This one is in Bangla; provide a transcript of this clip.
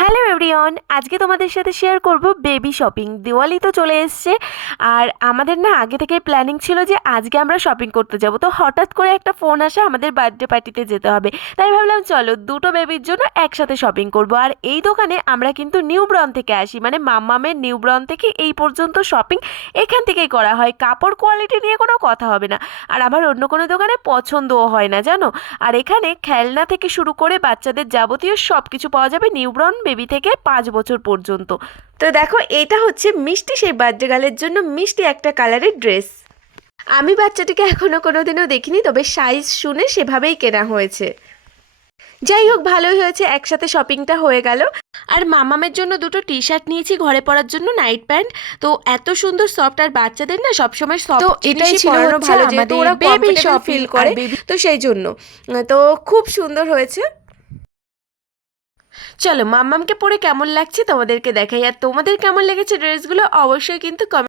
হ্যালো এভরিওয়ান আজকে তোমাদের সাথে শেয়ার করব বেবি শপিং দিওয়ালি তো চলে এসছে, আর আমাদের না আগে থেকে প্ল্যানিং ছিল যে আজকে আমরা শপিং করতে যাব। তো হঠাৎ করে একটা ফোন আসে, আমাদের বার্থডে পার্টিতে যেতে হবে। তাই ভাবলাম, চলো দুটো বেবির জন্য একসাথে শপিং করব। আর এই দোকানে আমরা কিন্তু নিউ ব্রন থেকে আসি মানে মাম্মামের নিউ ব্রন থেকে এই পর্যন্ত শপিং এখান থেকেই করা হয়। কাপড় কোয়ালিটি নিয়ে কোনো কথা হবে না। আর আমার অন্য কোনো দোকানে পছন্দও হয় না, জানো? আর এখানে খেলনা থেকে শুরু করে বাচ্চাদের যাবতীয় সব কিছু পাওয়া যাবে নিউব্রন বেবি থেকে পাঁচ বছর পর্যন্ত। তো দেখো এটা হচ্ছে মিষ্টি সেই বার্থডে গার্লের জন্য মিষ্টি একটা কালারের ড্রেস আমি বাচ্চাটিকে এখনও কোনো দিনও দেখিনি তবে সাইজ শুনে সেভাবেই কেনা হয়েছে। যাই হোক ভালোই হয়েছে একসাথে শপিংটা হয়ে গেল। আর মামামের জন্য দুটো টি শার্ট নিয়েছি ঘরে পরার জন্য নাইট প্যান্ট তো এত সুন্দর সফট আর বাচ্চাদের না সবসময় সফট তো এটাই ছিল ভালো যেহেতু ওরা বেবি শপ ফিল করে। তো সেই জন্য। তো খুব সুন্দর হয়েছে। চলো মাম্মামকে পরে কেমন লাগছে তোমাদেরকে দেখাই, আর তোমাদের কেমন লেগেছে ড্রেসগুলো অবশ্যই কিন্তু কমেন্ট